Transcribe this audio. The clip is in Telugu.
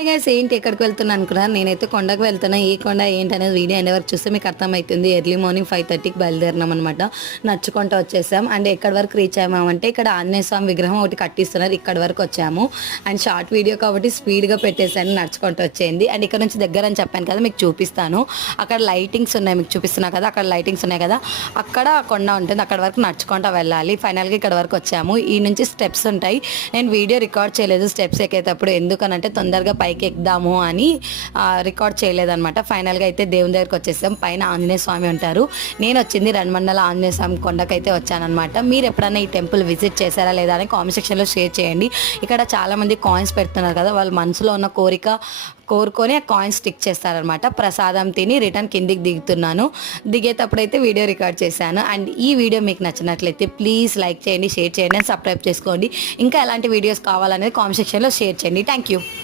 హాయ్ గైస్, ఏంటి ఎక్కడికి వెళ్తున్నా అనుకున్నారు? నేనైతే కొండకు వెళ్తున్నా. ఏ కొండ ఏంటి అనేది వీడియో ఎండ్ వరకు చూస్తే మీకు అర్థమవుతుంది. ఎర్లీ మార్నింగ్ 5:30కి బయలుదేరినాం అనమాట. నడుచుకుంటూ వచ్చేసాం. అండ్ ఎక్కడి వరకు రీచ్ అయ్యామంటే ఇక్కడ ఆంజనేయ స్వామి విగ్రహం ఒకటి కట్టిస్తున్నారు, ఇక్కడ వరకు వచ్చాము. అండ్ షార్ట్ వీడియో కాబట్టి స్పీడ్గా పెట్టేసాను, నడుచుకుంటూ వచ్చేయండి. అండ్ ఇక్కడ నుంచి దగ్గర అని చెప్పాను కదా, మీకు చూపిస్తాను. అక్కడ లైటింగ్స్ ఉన్నాయి, మీకు చూపిస్తున్నా కదా, అక్కడ లైటింగ్స్ ఉన్నాయి కదా, అక్కడ కొండ ఉంటుంది, అక్కడ వరకు నడుచుకుంటూ వెళ్ళాలి. ఫైనల్గా ఇక్కడ వరకు వచ్చాము. ఈ నుంచి స్టెప్స్ ఉంటాయి. నేను వీడియో రికార్డ్ చేయలేదు స్టెప్స్ ఎక్కేటప్పుడు, ఎందుకనంటే తొందరగా పైకి ఎక్కుదాము అని రికార్డ్ చేయలేదన్నమాట. ఫైనల్గా అయితే దేవుని దగ్గరికి వచ్చేసాం. పైన ఆంజనేయ స్వామి ఉంటారు. నేను వచ్చింది రణమండల ఆంజనేయ స్వామి కొండకైతే వచ్చానమాట. మీరు ఎప్పుడైనా ఈ టెంపుల్ విజిట్ చేశారా లేదా అని కామెంట్ సెక్షన్లో షేర్ చేయండి. ఇక్కడ చాలామంది కాయిన్స్ పెడుతున్నారు కదా, వాళ్ళ మనసులో ఉన్న కోరుకొని ఆ కాయిన్స్ స్టిక్ చేస్తారనమాట. ప్రసాదం తిని రిటర్న్ కిందికి దిగుతున్నాను. దిగేటప్పుడు అయితే వీడియో రికార్డ్ చేశాను. అండ్ ఈ వీడియో మీకు నచ్చినట్లయితే ప్లీజ్ లైక్ చేయండి, షేర్ చేయండి, అండ్ సబ్స్క్రైబ్ చేసుకోండి. ఇంకా ఎలాంటి వీడియోస్ కావాలనేది కామెంట్ సెక్షన్లో షేర్ చేయండి. Thank you.